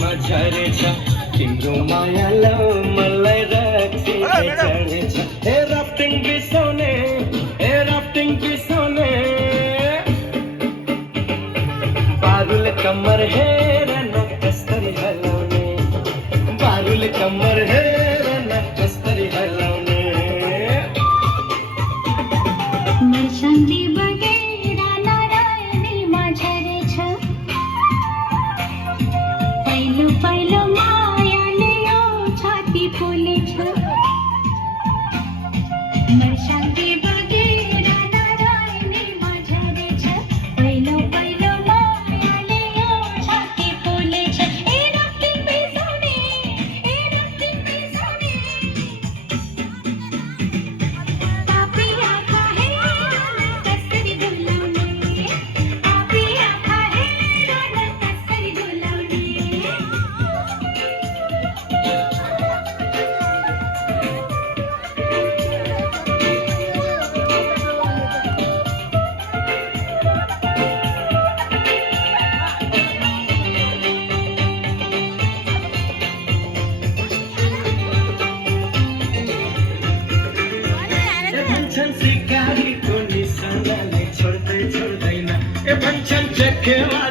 मजा रे छ तिम्रो मायालो मलाई राख्छ चढेछ हे राफ्टिङ बिसाउने बारुल कमर हेर न कस्तरी हलाउने बारुल कमर हेर न कस्तरी हलाउने मर्शांती बगेरा नारायणी माझ्या रे छ पहिलो पहिलो मायाले ओ छाती फुले छ मर्शांती बगेरा नारायणी माझ्या रे छ पहिलो पहिलो मायाले ओ छाती फुले छ ए राफ्टिंग बिसाउने पापी आखा हे कस्तरी गुलावणे पापी आखा हे कस्तरी गुलावणे भन्छन् सिकारीको निशानाले छोड्दैन ए भन्छन् चखेवा